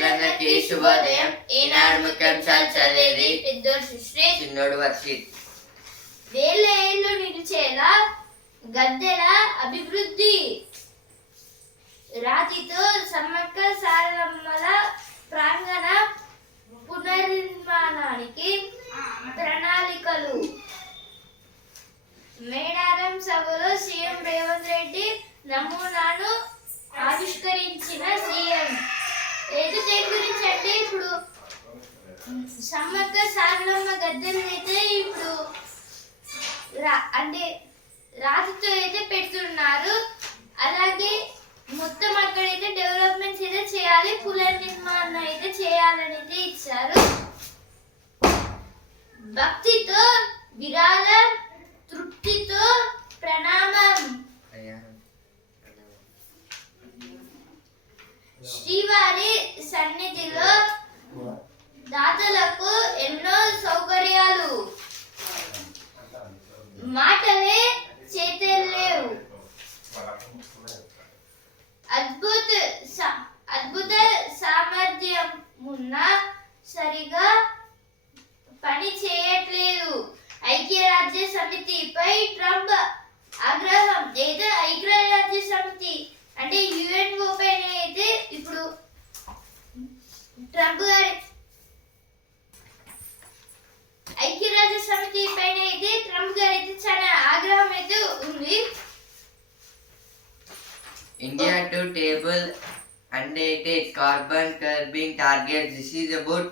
మిత్రులందరికీ శుభోదయం ఈనాడు ముఖ్యాంశాలు చదివేది పెద్దోడు సృష్టి. చిన్నోడు వర్షిత్ వేల ఏళ్ళు నిలిచేలా గద్దెల అభివృద్ధి. రాతితో సమ్మక్క సారలమ్మల ప్రాంగణ పునర్నిర్మాణానికి ప్రణాళికలు. మేడారం సభలో సీఎం రేవంత్ రెడ్డి నమూనాను ఆవిష్కరించిన సీఎం. ఏదో దేని గురించి అంటే ఇప్పుడు సమ్మక్క సారలమ్మ గద్దెలు అయితే ఇప్పుడు రా అంటే రాతితో అయితే పెడుతున్నారు. అలాగే మొత్తం అక్కడైతే డెవలప్మెంట్స్ అయితే చేయాలి పునర్నిర్మాణం అయితే చేయాలని అయితే ఇచ్చారు. భక్తితో విరాళం తృప్తితో ప్రణామం. శ్రీవారి సన్నిధిలో దాతలకు ఎన్నో సౌకర్యాలు. మాటలే చేతలేవు. అద్భుత అద్భుత సామర్థ్యం ఉన్న సరిగా పని చేయట్లేదు. ఐక్యరాజ్య సమితిపై ట్రంప్ ఆగ్రహం లేదా ఐక్యరాజ్య సమితి అంటే యుఎన్ ఓపెన్ అయితే ఇప్పుడు ట్రంప్ గారి ఐక్యరాజ్య సమితి పైన అయితే ట్రంప్ గారి చాలా ఆగ్రహం అయితే ఉంది. ఇండియా టు టేబుల్ అంటే అయితే carbon curbing target this is about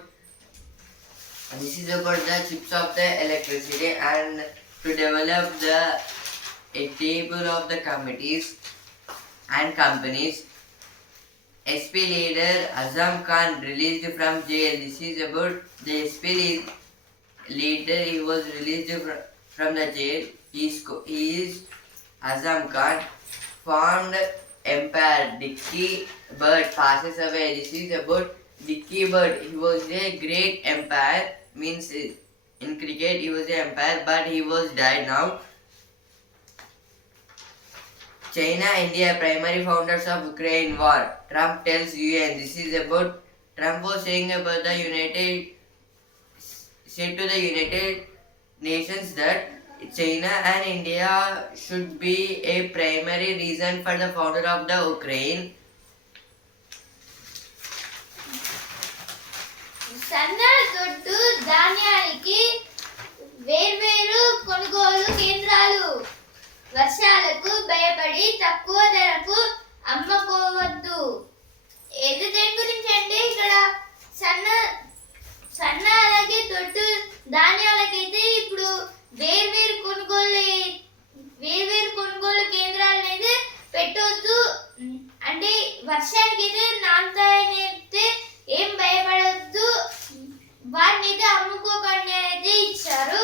this is about the chips of the electricity and to develop the table of the committees and companies. SP leader Azam Khan released from jail. This is about the SP leader. He was released fr- from the jail. He is, he is Azam Khan formed empire. Dicky Bird passes away. This is about Dicky Bird. He was a great empire. Means in cricket he was an empire, but he was died now. China, India, primary founders of Ukraine war. Trump tells UN. This is about Trump was saying about the United said to the United Nations that China and India should be a primary reason for the founder of the Ukraine. సన్న దొడ్డు ధాన్యానికి వేర్వేరు కొనుగోలు కేంద్రాలు వర్షాలకు భయపడి తక్కువ ధరకు అమ్ముకోవద్దు ఏది దేని గురించి అంటే ఇక్కడ? సన్న సన్న అలాగే తొట్టు ధాన్యాలకైతే ఇప్పుడు వేర్వేరు కొనుగోలు వేర్వేరు కొనుగోలు కేంద్రాలు అనేది పెట్టవద్దు అంటే వర్షానికి అయితే నాంతాయని అయితే ఏం భయపడవద్దు వాటిని అయితే అమ్ముకోకండి అయితే ఇచ్చారు.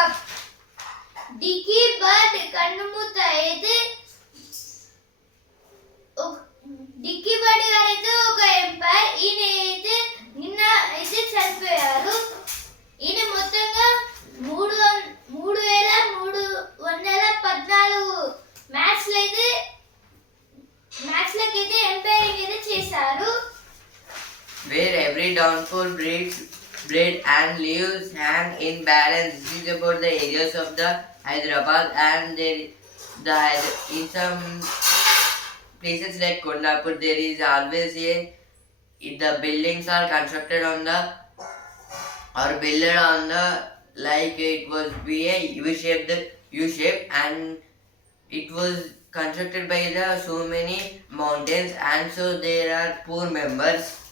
కప్ డికీ బర్డ్ కన్నుమూత అయితే డిక్కీ బర్డ్ గారు అయితే ఒక ఎంపైర్. ఈయన అయితే నిన్న అయితే చనిపోయారు. ఈయన మొత్తంగా మూడు వం- మూడు వేల మూడు వందల పద్నాలుగు మ్యాచ్లు అయితే మ్యాచ్లకైతే అయితే ఎంపైరింగ్ అయితే చేశారు. Where down four breaks bread and leaves hang in balance. This is about the areas of the Hyderabad and there the in some places like Kondapur there is always a the buildings are constructed on the or built on the like it was be a U shaped U shape and it was constructed by the so many mountains and so there are poor members.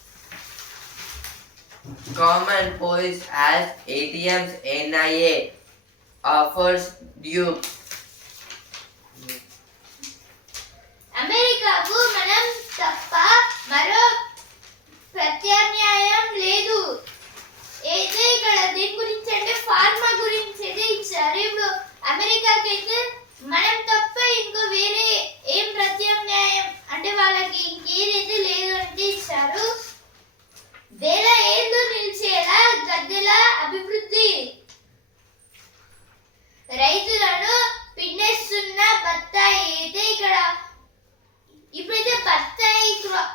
Common police as ATMs NIA offers dupe. అమెరికాకు మనం తప్ప మరో ప్రత్యామ్నాయం లేదు. అయితే ఇక్కడ దీని గురించి అంటే ఫార్మా గురించి అయితే ఇచ్చారు. ఇప్పుడు అమెరికాకి అయితే మనం తప్ప ఇంకో వేరే ఏం ప్రత్యామ్నాయం అంటే వాళ్ళకి ఇంకేదైతే లేదు అంటే ఇచ్చారు. వేల ఏళ్ళు నిలిచేలా గద్దెల అభివృద్ధి? రైతులను పిండేస్తున్న బత్తాయి అయితే ఇక్కడ ఇప్పుడైతే బత్తాయి క్రా-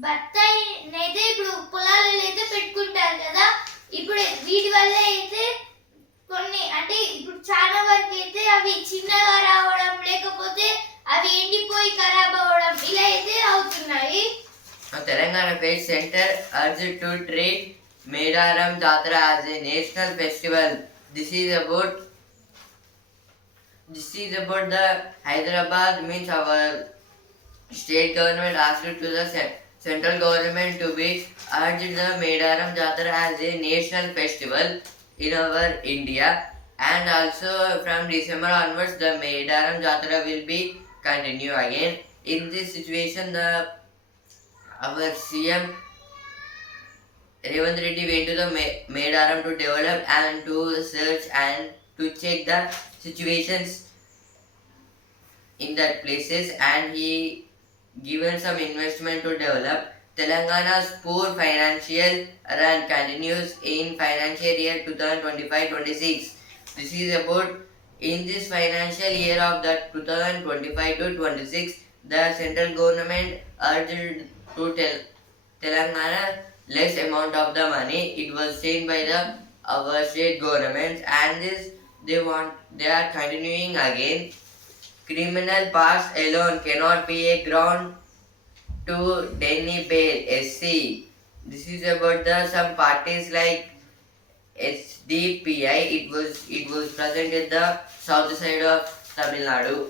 బత్తాయి అయితే ఇప్పుడు పొలాలలో అయితే పెట్టుకుంటారు కదా ఇప్పుడు వీటి వల్ల అయితే కొన్ని అంటే ఇప్పుడు చాలా వరకు అయితే అవి చిన్నగా రావడం లేకపోతే అవి ఎండిపోయి ఖరాబ్ అవ్వడం ఇలా అయితే అవుతున్నాయి. Now, Telangana Faith Center urged to treat Medaram Jatra as a national festival. This is about this is about the Hyderabad means our state government asked to the central government to be urged the Medaram Jatra as a national festival in our India and also from December onwards the Medaram Jatra will be continue again. In this situation the our CM Revant Reddy went to the Ma- Medaram to develop and to search and to check the situations in that places and he given some investment to develop. Telangana's poor financial run continues in financial year 2025-26. This is about in this financial year of the 2025 to 26, the central government urged to tell Telangana less amount of the money. It was seen by the our state governments and this they want they are continuing again. Criminal past alone cannot be a ground to deny bail SC. This is about the some parties like SDPI. It was it was present at the south side of Tamil Nadu.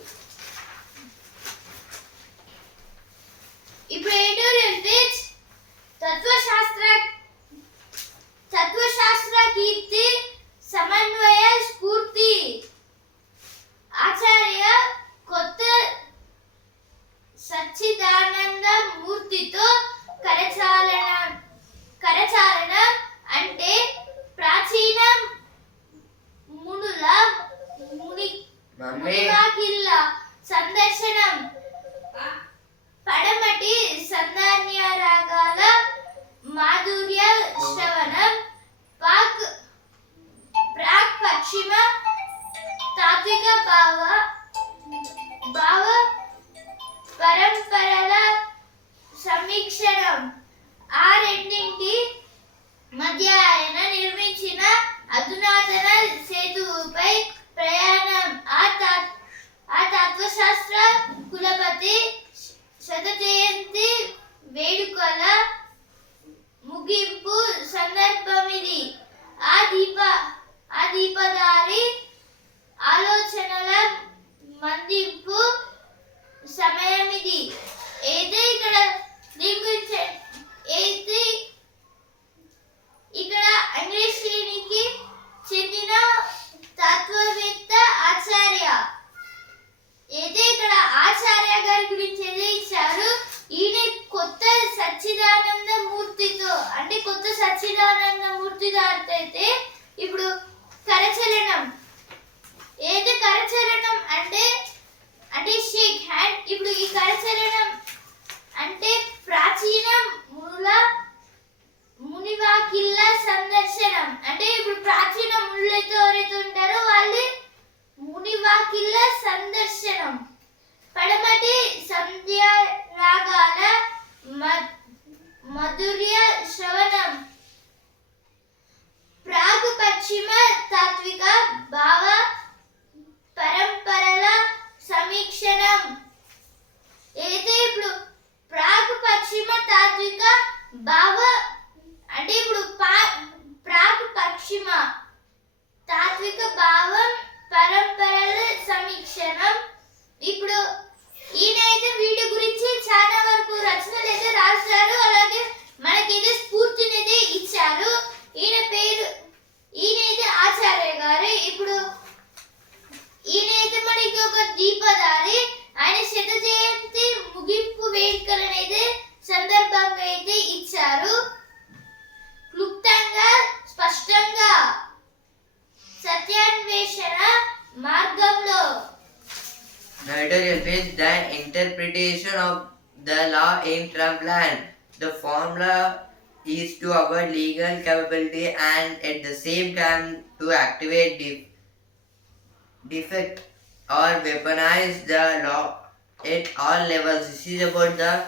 Defect or weaponize the law at all levels. This is about the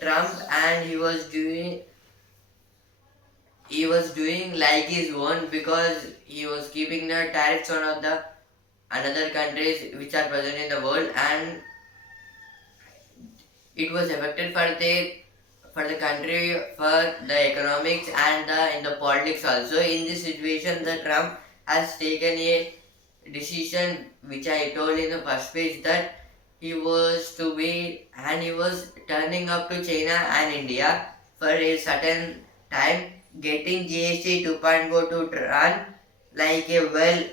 Trump and he was doing he was doing like his own because he was keeping the tariffs on of the another countries which are present in the world and it was affected for the for the country for the economics and the in the politics also in this situation the trump has taken a decision which i told in the first page that he was to be and he was turning up to china and india for a certain time getting gst 2.0 to run like a well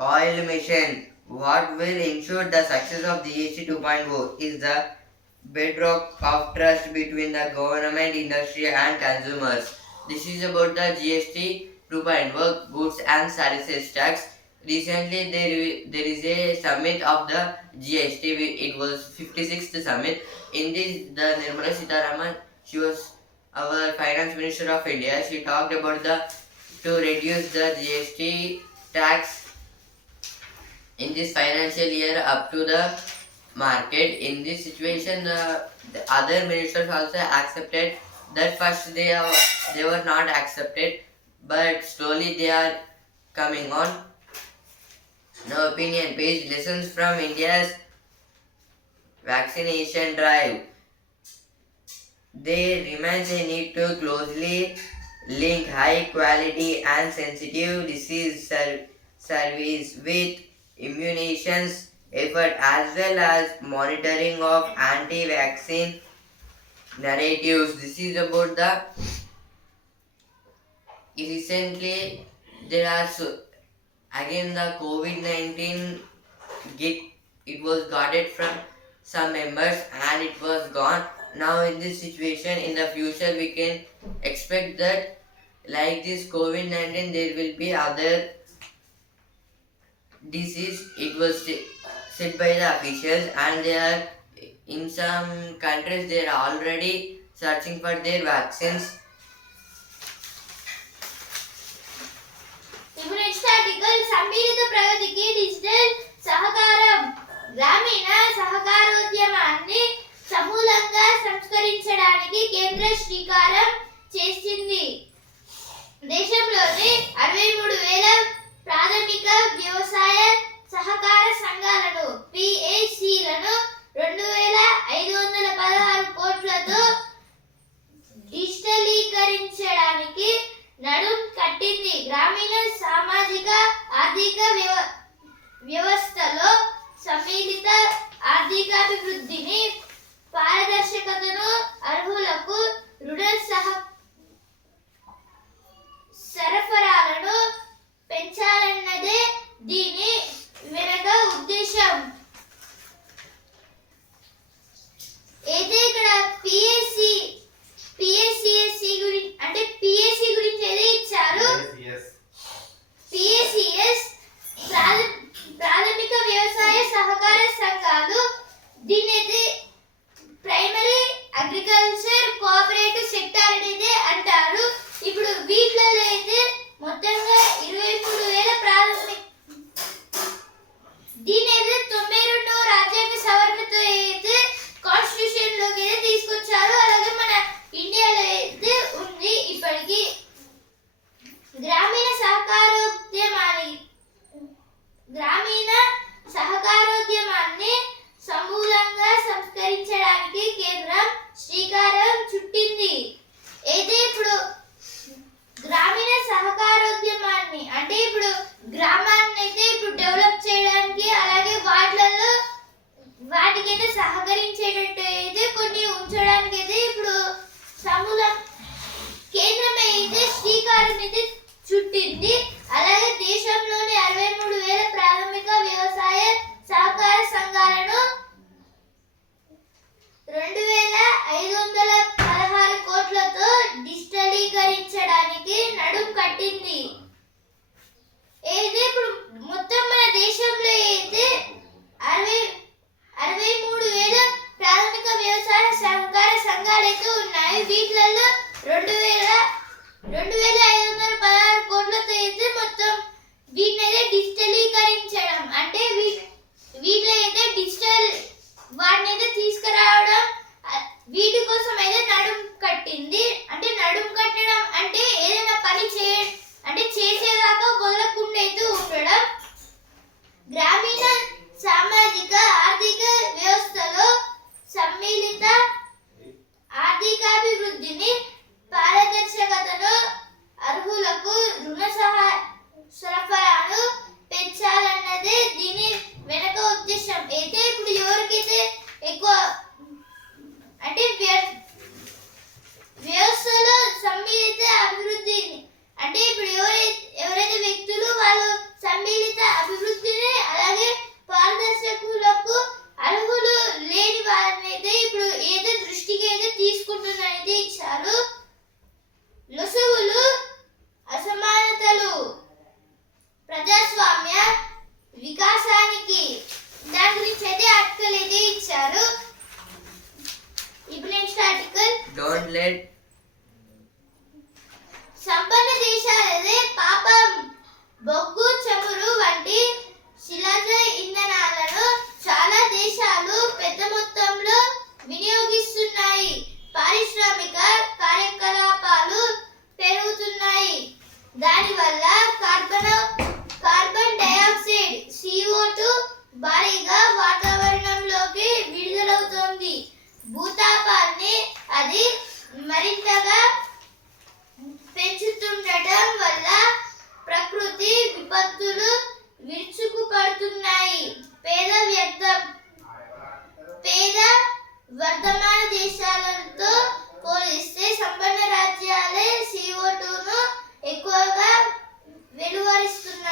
oil machine. What will ensure the success of GST 2.0 is the bedrock of trust between the government, industry, and consumers. This is about the GST 2.0 goods and services tax. Recently, there, there is a summit of the GST. It was 56th summit. In this, the Nirmala Sitaraman, she was our finance minister of India. She talked about the to reduce the GST tax in this financial year up to the market. In this situation, the, the other ministers also accepted that first they are, they were not accepted, but slowly they are coming on. Now, opinion page lessons from India's vaccination drive. There remains a need to closely link high quality and sensitive disease ser- service with immunizations effort as well as monitoring of anti-vaccine narratives. This is about the recently there are so again the COVID-19 get it was it from some members and it was gone. Now in this situation in the future we can expect that like this COVID-19 there will be other disease it was said by the officials and they are in some countries they are already searching for their vaccines ఇప్పుడు next సమ్మిళిత ప్రగతికి digital సహకారం గ్రామీణ సహకారోద్యమాన్ని సమూలంగా సంస్కరించడానికి కేంద్ర శ్రీకారం చేసింది దేశంలోని అరవై మూడు వేల ప్రాథమిక వ్యవసాయ సహకార సంఘాలను పిఏసిలను రెండు వేల ఐదు వందల పదహారు కోట్లతో డిజిటలీకరించడానికి నడుం కట్టింది గ్రామీణ సామాజిక ఆర్థిక వ్యవ వ్యవస్థలో సమ్మిళిత ఆర్థికాభివృద్ధిని పారదర్శకతను అర్హులకు రుణ సహ సరఫరాలను పెంచాలన్నదే దీని వెనక ఉద్దేశం ఉపయోగించేటట్టు అయితే కొన్ని ఉంచడానికి అయితే ఇప్పుడు సమూల కేంద్రం అయితే శ్రీకారం అయితే చుట్టింది అలాగే దేశంలోని అరవై మూడు వేల ప్రాథమిక వ్యవసాయ సహకార సంఘాలను రెండు వేల ఐదు వందల పదహారు కోట్లతో డిజిటలీకరించడానికి నడుం కట్టింది. అయితే ఇప్పుడు మొత్తం మన దేశంలో అయితే అరవై అరవై మూడు వేల ప్రాథమిక వ్యవసాయ సహకార సంఘాలు అయితే ఉన్నాయి. వీటిలలో రెండు వేల రెండు వేల ఐదు వందల పదహారు కోట్లతో అయితే మొత్తం వీటిని అయితే డిజిటలీకరించడం. అంటే వీ వీటిలో అయితే డిజిటల్ వాటిని అయితే తీసుకురావడం వీటి కోసం అయితే నడుము కట్టింది. అంటే నడుము కట్టడం అంటే ఏదైనా today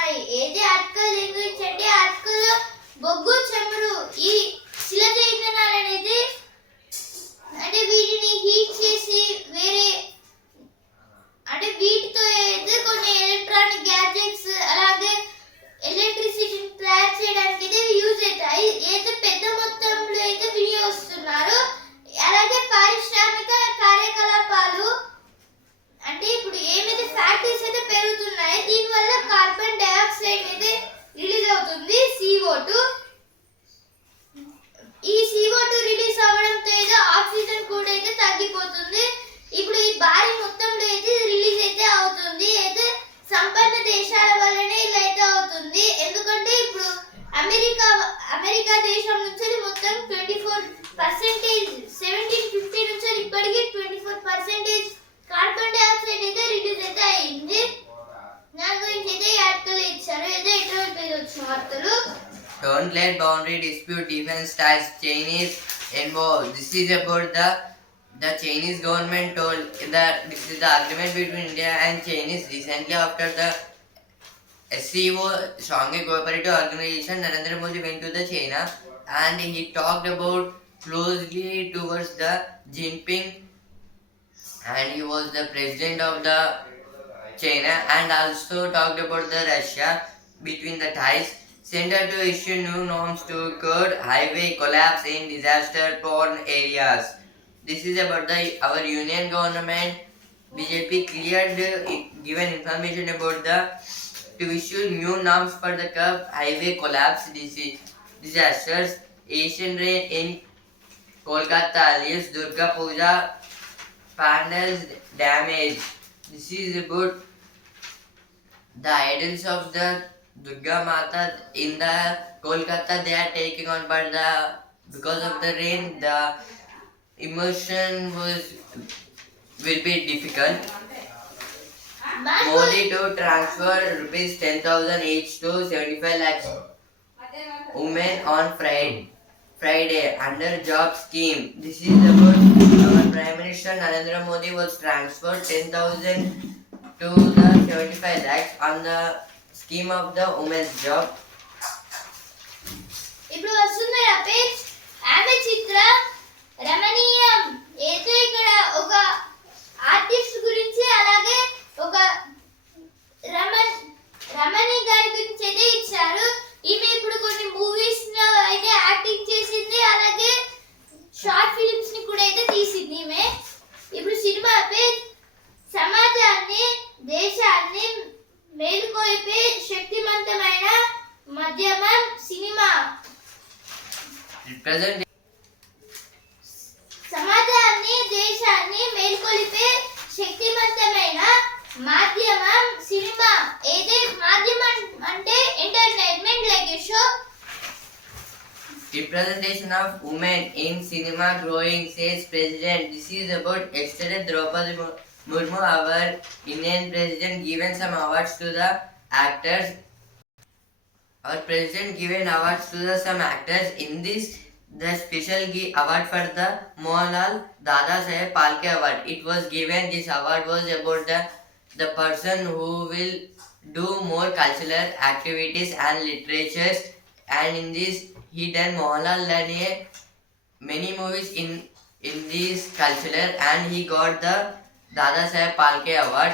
ఉన్నాయి. ఏది ఆర్టికల్ దేని అంటే ఆర్టికల్ బొగ్గు చమురు. ఈ శిలజ ఇంధనాలు అనేది అంటే వీటిని హీట్ చేసి వేరే అంటే వీటితో అయితే కొన్ని ఎలక్ట్రానిక్ గ్యాజెట్స్ అలాగే ఎలక్ట్రిసిటీని తయారు చేయడానికి అయితే యూజ్ అవుతాయి అయితే పెద్ద మొత్తంలో అయితే వినియోగిస్తున్నారు. అలాగే పారిశ్రామిక కార్యకలాపాలు అంటే ఇప్పుడు ఏమైతే ఫ్యాక్టరీస్ అయితే పెరుగుతున్నాయి. దీనివల్ల కార్బన్ డైఆక్సైడ్ అయితే రిలీజ్ అవుతుంది CO2 ఈ CO2 రిలీజ్ అవ్వడంతో అయితే ఆక్సిజన్ కూడా అయితే తగ్గిపోతుంది. ఇప్పుడు ఈ భారీ మొత్తంలో అయితే రిలీజ్ అయితే అవుతుంది. అయితే సంపన్న దేశాల వల్లనే ఇలా అయితే అవుతుంది. ఎందుకంటే ఇప్పుడు అమెరికా అమెరికా దేశం Don't let boundary dispute defense ties Chinese involved. This is about the the Chinese government told that this is the agreement between India and Chinese recently after the SCO Shanghai Cooperative Organization Narendra Modi went to the China and he talked about closely towards the Jinping and he was the president of the China and also talked about the Russia between the ties. Center to issue new norms to curb highway collapse in disaster prone areas. This is about the our union government. BJP cleared given information about the to issue new norms for the curb highway collapse disasters. Asian rain in Kolkata leaves Durga Puja panels damage. This is about the idols of the Durga Mata in the Kolkata they are taking on but the because of the rain the immersion was will be difficult. Modi to transfer rupees 10,000 each to 75 lakhs women on Friday. Friday under job scheme. This is our Prime Minister Narendra Modi was transferred 10,000 to the 75 lakhs on the scheme of the women's job. ఇప్పుడు వస్తుంది నా page. ఆమె చిత్ర రమణీయం. అయితే ఇక్కడ ఒక artist గురించి అలాగే ఒక రమణ్ రమణి గారి గురించి అయితే ఇచ్చారు. ఈమె ఇప్పుడు కొన్ని మూవీస్లో అయితే యాక్టింగ్ చేసింది. అలాగే షార్ట్ ఫిలిమ్స్ని కూడా అయితే తీసింది ఈమె. ఇప్పుడు సినిమా పేజ్. సమాజాన్ని దేశాన్ని మేలుకొల్పే శక్తివంతమైన మధ్యమం సినిమా Present సమాజాన్ని దేశాన్ని మేల్కొలిపే శక్తివంతమైన మాధ్యమం సినిమా ఏదే మాధ్యమం అంటే entertainment like show representation of women in cinema growing says president this is about yesterday draupadi Mu- murmu our indian president given some awards to the actors. Our president given awards to the some actors in this the special award for the Mohanlal Dada Saheb Palke award. It was given this award was about the the person who will do more cultural activities and literatures. And in this he done Mohanlal a many movies in in this cultural and he got the Dada Saheb Palke award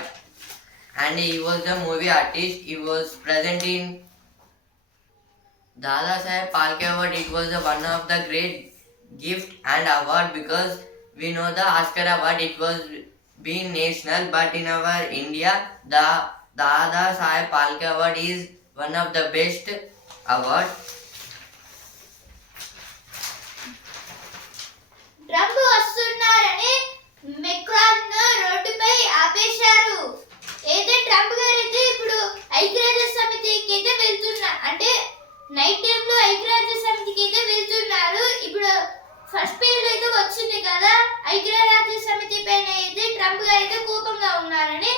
and he was the movie artist he was present in Dada Saheb Palke award it was the one of the great gift and award because we know the Oscar award it was being national but in our India the Dada Saheb Palke award is one of the best award Trump వస్తున్నారని మెక్రాన్ను రోడ్డుపై ఆపేశారు. అయితే Trump గారు అయితే ఇప్పుడు ఐక్యరాజ్య సమితికి అయితే వెళ్తున్నారు అంటే నైట్ టైంలో ఐక్యరాజ్య సమితికి అయితే వెళ్తున్నారు. ఇప్పుడు ఫస్ట్ పేజ్ అయితే వచ్చింది కదా ఐక్యరాజ్య సమితి పైన అయితే ట్రంప్ గారు అయితే కోపంగా ఉన్నారని.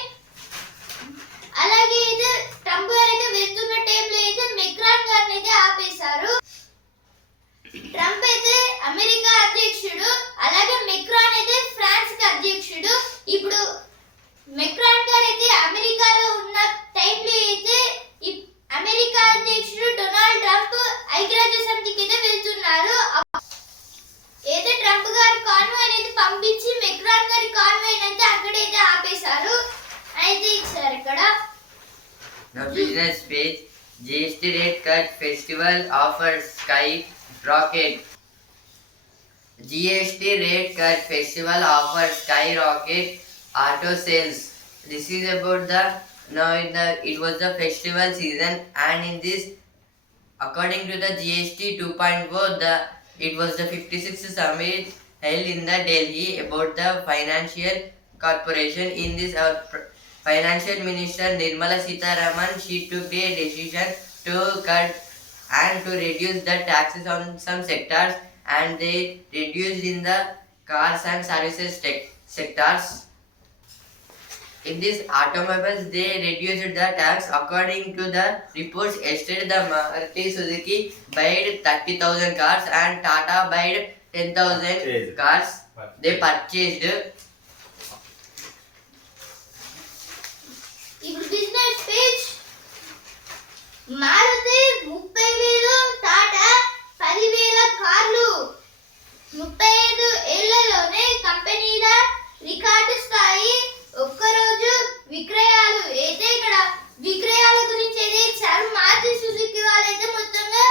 అలాగే అయితే ట్రంప్ గారు అయితే వెళ్తున్న టైంలో అయితే మెక్రాన్ గారిని అయితే ఆపేశారు. ట్రంప్ అయితే అమెరికా అధ్యక్షుడు అలాగే మెక్రాన్ అయితే ఫ్రాన్స్కి అధ్యక్షుడు ఇప్పుడు మెక్రాన్ గారు అయితే అమెరికాలో ఉన్న టైంలో అయితే ఇప్- అమెరికా అధ్యక్షుడు డొనాల్డ్ ట్రంప్ ఐక్యరాజ్య సమితికి అయితే వెళ్తున్నారు. అయితే ట్రంప్ గారు కాన్వాయ్ అనేది పంపించి మెక్రాన్ గారి కాన్వాయ్ అయితే అక్కడైతే ఆపేశారు. అయితే ఇచ్చారు ఇక్కడ. Business page page rate cut festival offer skyrocket. GST rate cut festival offers skyrocket auto sales. This is about the now in the it was the festival season and in this according to the GST 2.0 the it was the 56th summit held in the Delhi about the financial corporation in this our financial minister Nirmala Sitaraman she took a decision to cut and to reduce the taxes on some sectors and they reduced in the cars and services sectors in these automobiles, they reduced the tax. According to the reports, yesterday the Maruti Suzuki buyed 30,000 cars and Tata buyed 10,000 Purchased. cars. They purchased. ఇప్పుడు business page Maruti ముప్పై వేలు టాటా పదివేల కార్లు. ముప్పై ఐదు ఏళ్ళలోనే కంపెనీల record స్థాయి ఒక్కరోజు విక్రయాలు. అయితే ఇక్కడ విక్రయాల గురించి అయితే ఇచ్చారు మారుతి సుజుకి వాళ్ళైతే మొత్తంగా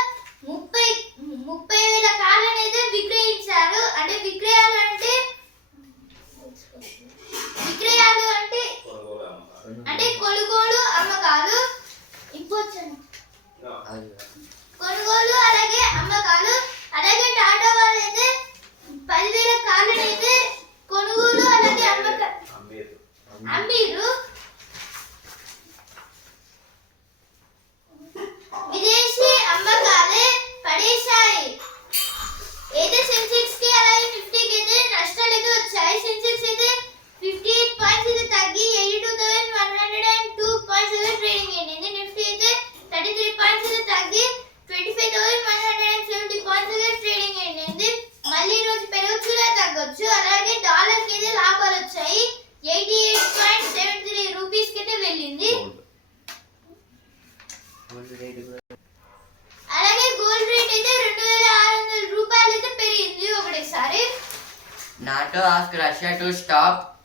Russia to stop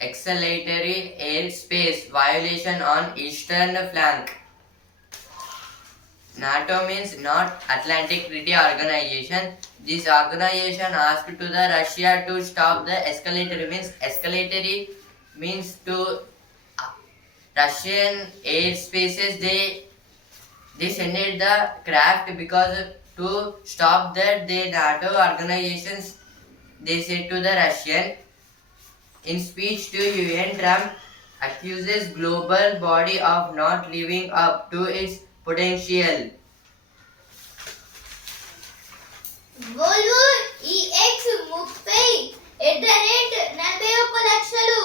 accelerated airspace violation on eastern flank. NATO means not Atlantic Treaty Organization. This organization asked to the Russia to stop the escalatory means escalatory means to uh, Russian airspaces they they sent the craft because to stop that the NATO organizations they said to the Russian in speech to UN Trump accuses global body of not living up to its potential. Volvo EX ముప్పై at the rate? నలభై ఒక్క లక్షలు.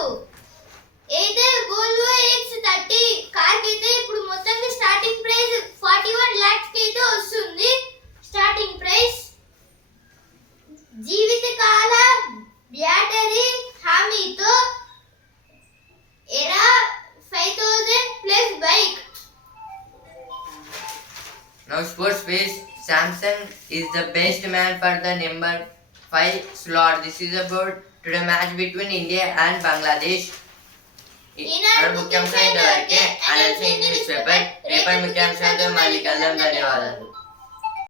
అయితే Volvo X thirty కార్కి అయితే ఇప్పుడు మొత్తంగా starting price forty one ల్యాక్స్కి అయితే వస్తుంది. స్టార్టింగ్ ప్రైస్ జీవితకాల battery హామీతో era five thousand plus bike Now sports space Samson is the best man for the number 5 slot. This is about to the match between India and Bangladesh. Eenadu ముఖ్యాంశాలు ఇంతవరకే అనల్సిన news paper రేపటి ముఖ్యాంశాలతో మళ్ళీ కలుద్దాం ధన్యవాదాలు